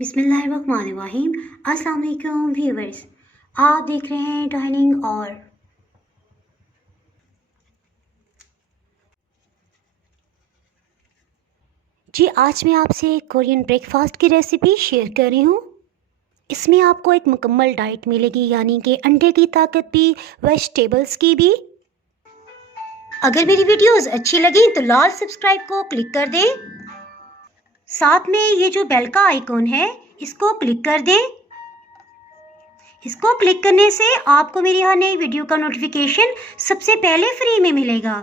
बिस्मिल्लाहिर्रहमानिर्रहीम। अस्सलाम वालेकुम व्यूअर्स, आप देख रहे हैं डाइनिंग और जी आज मैं आपसे कोरियन ब्रेकफास्ट की रेसिपी शेयर कर रही हूँ। इसमें आपको एक मुकम्मल डाइट मिलेगी, यानी कि अंडे की ताकत भी, वेजिटेबल्स की भी। अगर मेरी वीडियोस अच्छी लगी तो लाल सब्सक्राइब को क्लिक कर दें। साथ में ये जो बेल का आइकॉन है इसको क्लिक कर दें। इसको क्लिक करने से आपको मेरी हर नई वीडियो का नोटिफिकेशन सबसे पहले फ्री में मिलेगा।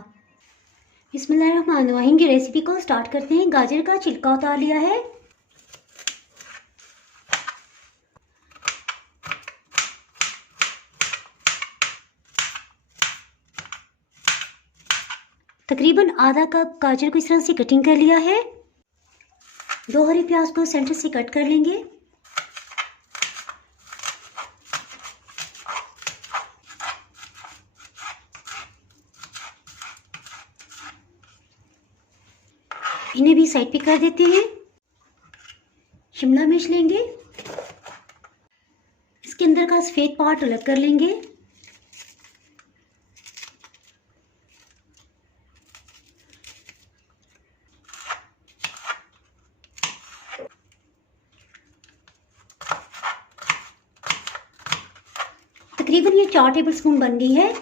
बिस्मिल्लाहिर्रहमानिर्रहीम की रेसिपी को स्टार्ट करते हैं। गाजर का छिलका उतार लिया है। तकरीबन आधा कप गाजर को इस तरह से कटिंग कर लिया है। 2 हरी प्याज को सेंटर से कट कर लेंगे। इन्हें भी साइड पे कर देते हैं। शिमला मिर्च लेंगे, इसके अंदर का सफ़ेद पार्ट अलग कर लेंगे। तकरीबन ये 4 टेबलस्पून बन गई है।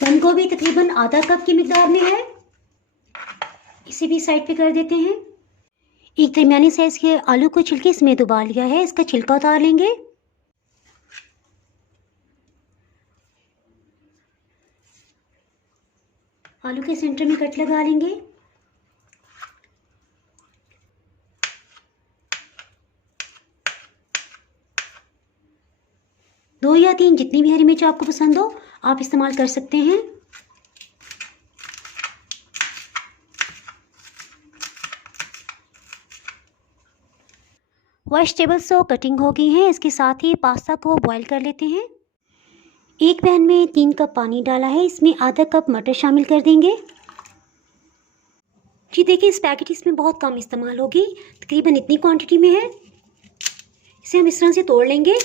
बंद गोभी तकरीबन आधा कप की मिकदार में है। इसे भी साइड पे कर देते हैं। एक दरमियानी साइज के आलू को छिलके इसमें डुबा लिया है, इसका छिलका उतार लेंगे। आलू के सेंटर में कट लगा लेंगे। दो या 3 जितनी भी हरी मिर्च आपको पसंद हो आप इस्तेमाल कर सकते हैं। वेजिटेबल्स तो कटिंग हो गई हैं, इसके साथ ही पास्ता को बॉईल कर लेते हैं। एक पैन में 3 कप पानी डाला है, इसमें आधा कप मटर शामिल कर देंगे। जी देखिए, स्पैगेटी इसमें बहुत कम इस्तेमाल होगी, तकरीबन इतनी क्वांटिटी में है। इसे हम इस तरह से तोड़ लेंगे।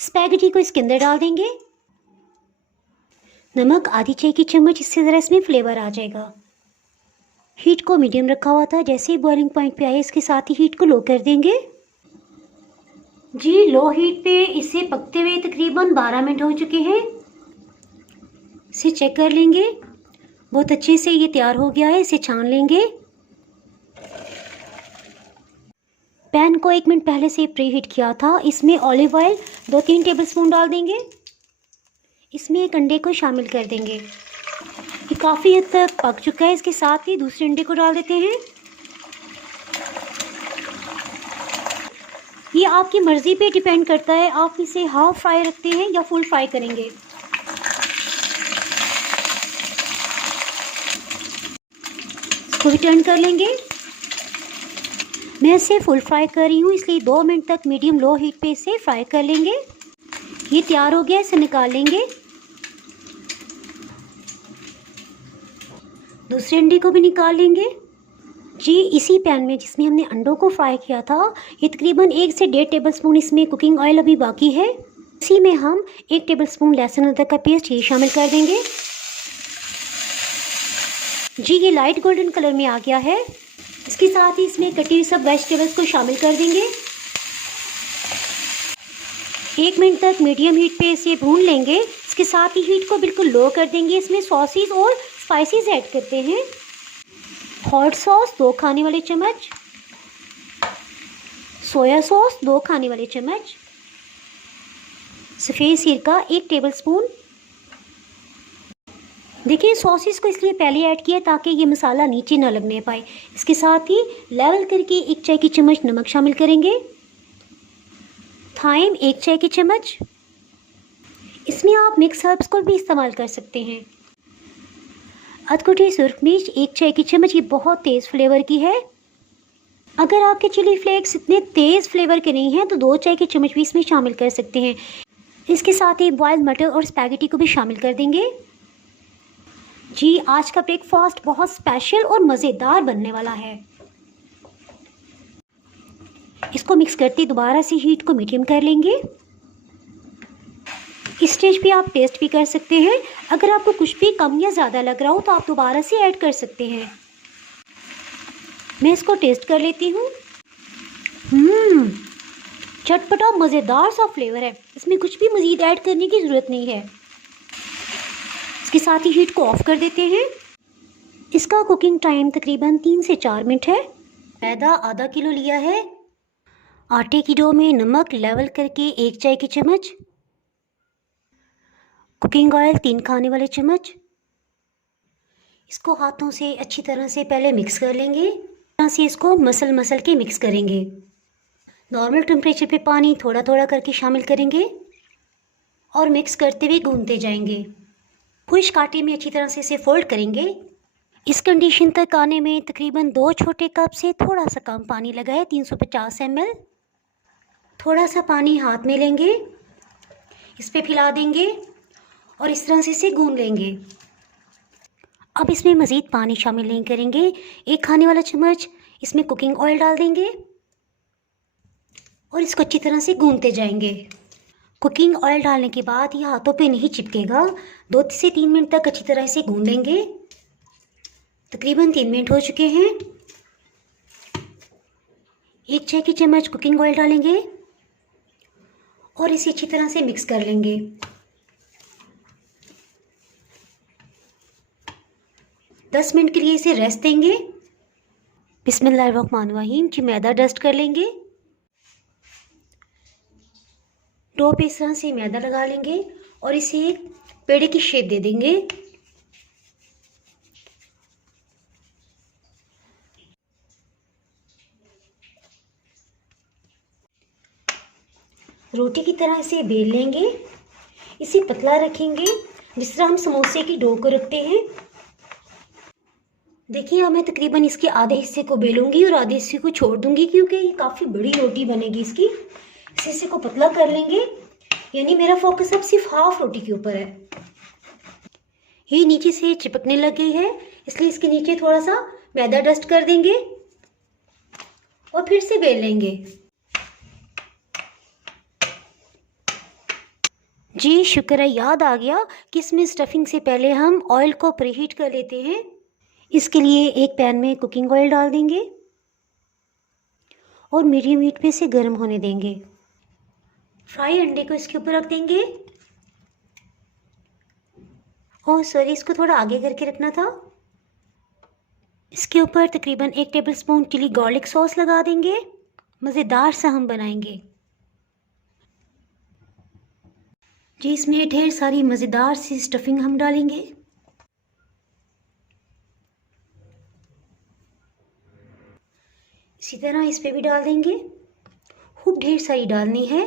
स्पैगेटी को इसके अंदर डाल देंगे। नमक आधी चाय की चम्मच, इससे ज़रा इसमें फ्लेवर आ जाएगा। हीट को मीडियम रखा हुआ था, जैसे ही बॉइलिंग पॉइंट पे आए इसके साथ ही हीट को लो कर देंगे। जी लो हीट पे इसे पकते हुए तकरीबन 12 मिनट हो चुके हैं। इसे चेक कर लेंगे, बहुत अच्छे से ये तैयार हो गया है। इसे छान लेंगे। पैन को 1 मिनट पहले से प्री हीट किया था, इसमें ऑलिव ऑयल 2-3 टेबलस्पून डाल देंगे। इसमें एक अंडे को शामिल कर देंगे। ये काफ़ी हद तक पक चुका है, इसके साथ ही दूसरे अंडे को डाल देते हैं। ये आपकी मर्ज़ी पे डिपेंड करता है, आप इसे हाफ फ्राई रखते हैं या फुल फ्राई करेंगे। इसको भी टर्न कर लेंगे। मैं इसे फुल फ्राई कर रही हूँ, इसलिए 2 मिनट तक मीडियम लो हीट पे इसे फ्राई कर लेंगे। ये तैयार हो गया, इसे निकाल लेंगे। दूसरे अंडे को भी निकाल लेंगे। जी इसी पैन में जिसमें हमने अंडों को फ्राई किया था, ये तकरीबन 1 से 1.5 टेबलस्पून इसमें कुकिंग ऑयल अभी बाकी है। इसी में हम 1 टेबलस्पून लहसुन अदरक का पेस्ट ये शामिल कर देंगे। जी ये लाइट गोल्डन कलर में आ गया है। इसके साथ ही इसमें कटी हुई सब वेजिटेबल्स को शामिल कर देंगे। 1 मिनट तक मीडियम हीट पे इसे भून लेंगे। इसके साथ ही हीट को बिल्कुल लो कर देंगे। इसमें सॉसेस और स्पाइसेस ऐड करते हैं। हॉट सॉस 2 खाने वाले चम्मच, सोया सॉस 2 खाने वाले चम्मच, सफ़ेद सिरका 1 टेबलस्पून। देखिए सॉसेस को इसलिए पहले ऐड किया ताकि ये मसाला नीचे ना लगने पाए। इसके साथ ही लेवल करके 1 चाय की चम्मच नमक शामिल करेंगे। थाइम 1 चाय की चम्मच। इसमें आप मिक्स हर्ब्स को भी इस्तेमाल कर सकते हैं। अधकुटी सुर्ख मिर्च 1 चाय की चम्मच, ये बहुत तेज़ फ्लेवर की है। अगर आपके चिली फ्लेक्स इतने तेज़ फ्लेवर के नहीं हैं तो 2 चाय की चम्मच भी इसमें शामिल कर सकते हैं। इसके साथ ही बॉइल्ड मटर और स्पैगेटी को भी शामिल कर देंगे। जी, आज का ब्रेकफास्ट बहुत स्पेशल और मज़ेदार बनने वाला है। इसको मिक्स करते दोबारा से हीट को मीडियम कर लेंगे। इस स्टेज पे आप टेस्ट भी कर सकते हैं। अगर आपको कुछ भी कम या ज़्यादा लग रहा हो तो आप दोबारा से ऐड कर सकते हैं। मैं इसको टेस्ट कर लेती हूँ। चटपटा मज़ेदार सा फ्लेवर है, इसमें कुछ भी मज़ीद ऐड करने की ज़रूरत नहीं है। इसके साथ ही हीट को ऑफ कर देते हैं। इसका कुकिंग टाइम तकरीबन 3 से 4 मिनट है। मैदा आधा किलो लिया है। आटे की डो में नमक लेवल करके 1 चाय की चम्मच, कुकिंग ऑयल 3 खाने वाले चम्मच। इसको हाथों से अच्छी तरह से पहले मिक्स कर लेंगे। यहाँ से इसको मसल के मिक्स करेंगे। नॉर्मल टेम्परेचर पे पानी थोड़ा थोड़ा करके शामिल करेंगे और मिक्स करते हुए गूंथते जाएंगे। खुश्क आटे में अच्छी तरह से इसे फोल्ड करेंगे। इस कंडीशन तक आने में तकरीबन 2 छोटे कप से थोड़ा सा कम पानी लगा है, 350 ml। थोड़ा सा पानी हाथ में लेंगे, इस पे फैला देंगे और इस तरह से इसे गूंथ लेंगे। अब इसमें मज़ीद पानी शामिल नहीं करेंगे। 1 खाने वाला चम्मच इसमें कुकिंग ऑयल डाल देंगे और इसको अच्छी तरह से गूंथते जाएंगे। कुकिंग ऑयल डालने के बाद ये हाथों पे नहीं चिपकेगा। 2 से 3 मिनट तक अच्छी तरह से गूंथ लेंगे। तकरीबन 3 मिनट हो चुके हैं। 1 चाय की चम्मच कुकिंग ऑयल डालेंगे और इसे अच्छी तरह से मिक्स कर लेंगे। दस मिनट के लिए इसे रेस्ट देंगे। बिस्मिल्लाहिर्रहमानिर्रहीम। जी, मैदा डस्ट कर लेंगे। डो पे इस तरह से मैदा लगा लेंगे और इसे पेड़े की शेप दे देंगे। रोटी की तरह इसे बेल लेंगे। इसे पतला रखेंगे जिस तरह हम समोसे की डो को रखते हैं। देखिए, अब मैं तकरीबन इसके आधे हिस्से को बेलूंगी और आधे हिस्से को छोड़ दूंगी क्योंकि ये काफ़ी बड़ी रोटी बनेगी इसकी। इस हिस्से को पतला कर लेंगे, यानी मेरा फोकस अब सिर्फ हाफ रोटी के ऊपर है। ये नीचे से चिपकने लगी है, इसलिए इसके नीचे थोड़ा सा मैदा डस्ट कर देंगे और फिर से बेल लेंगे। जी, शुक्र है, याद आ गया कि इसमें स्टफिंग से पहले हम ऑयल को प्रीहीट कर लेते हैं। इसके लिए एक पैन में कुकिंग ऑयल डाल देंगे और मीडियम हीट पे इसे गर्म होने देंगे। फ्राई अंडे को इसके ऊपर रख देंगे। और सॉरी, इसको थोड़ा आगे करके रखना था। इसके ऊपर तकरीबन 1 टेबलस्पून चिली गार्लिक सॉस लगा देंगे। मज़ेदार सा हम बनाएंगे। जी, इसमें ढेर सारी मज़ेदार सी स्टफिंग हम डालेंगे। इसी तरह इस पे भी डाल देंगे। खूब ढेर सारी डालनी है।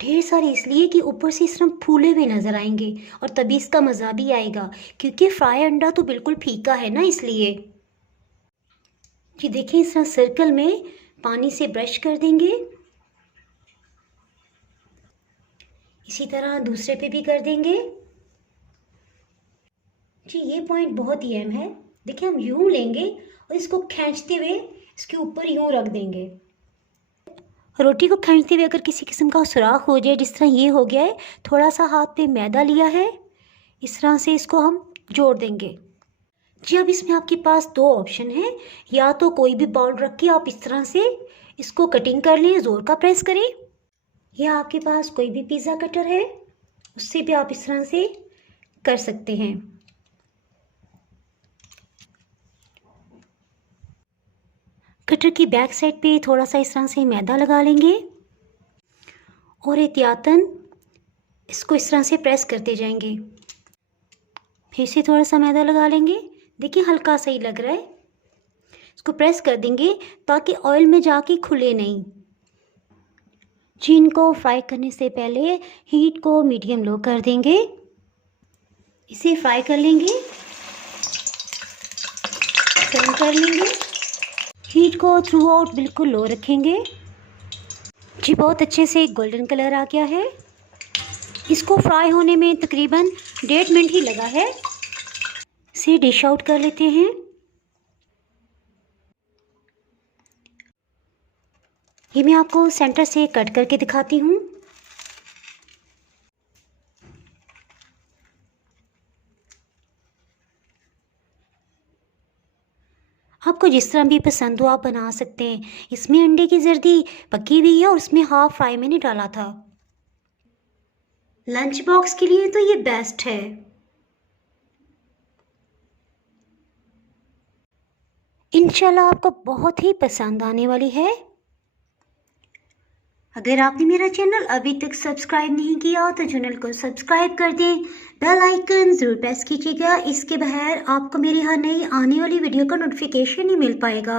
ढेर सारी इसलिए कि ऊपर से इस तरह फूले हुए नज़र आएंगे और तभी इसका मज़ा भी आएगा, क्योंकि फ्राई अंडा तो बिल्कुल फीका है ना, इसलिए। जी देखिए, इस तरह सर्कल में पानी से ब्रश कर देंगे। इसी तरह दूसरे पे भी कर देंगे। जी, ये पॉइंट बहुत ही अहम है। देखिए, हम यूं लेंगे और इसको खींचते हुए इसके ऊपर यूं रख देंगे। रोटी को खींचते हुए अगर किसी किस्म का सुराख हो जाए, जिस तरह ये हो गया है, थोड़ा सा हाथ पे मैदा लिया है, इस तरह से इसको हम जोड़ देंगे। जी, अब इसमें आपके पास 2 ऑप्शन हैं। या तो कोई भी बाउल रख के आप इस तरह से इसको कटिंग कर लें, ज़ोर का प्रेस करें, या आपके पास कोई भी पिज़्ज़ा कटर है, उससे भी आप इस तरह से कर सकते हैं। कटर की बैक साइड पे थोड़ा सा इस तरह से मैदा लगा लेंगे और एहतियातन इसको इस तरह से प्रेस करते जाएंगे। फिर से थोड़ा सा मैदा लगा लेंगे। देखिए, हल्का सा ही लग रहा है। इसको प्रेस कर देंगे ताकि ऑयल में जाके खुले नहीं। चीन को फ्राई करने से पहले हीट को मीडियम लो कर देंगे। इसे फ्राई कर लेंगे, टर्न कर लेंगे। हीट को थ्रू आउट बिल्कुल लो रखेंगे। जी बहुत अच्छे से गोल्डन कलर आ गया है। इसको फ्राई होने में तकरीबन 1.5 मिनट ही लगा है। इसे डिश आउट कर लेते हैं। ये मैं आपको सेंटर से कट करके दिखाती हूँ। आपको जिस तरह भी पसंद हो आप बना सकते हैं। इसमें अंडे की जर्दी पकी हुई है और उसमें हाफ फ्राई मैंने डाला था। लंच बॉक्स के लिए तो ये बेस्ट है। इंशाल्लाह आपको बहुत ही पसंद आने वाली है। अगर आपने मेरा चैनल अभी तक सब्सक्राइब नहीं किया हो तो चैनल को सब्सक्राइब कर दें, बेल आइकन ज़रूर प्रेस कीजिएगा। इसके बगैर आपको मेरी हर नई आने वाली वीडियो का नोटिफिकेशन नहीं मिल पाएगा।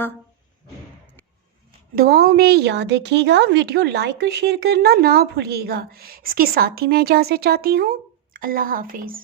दुआओं में याद रखिएगा, वीडियो लाइक और शेयर करना ना भूलिएगा। इसके साथ ही मैं इजाज़त चाहती हूँ। अल्लाह हाफिज़।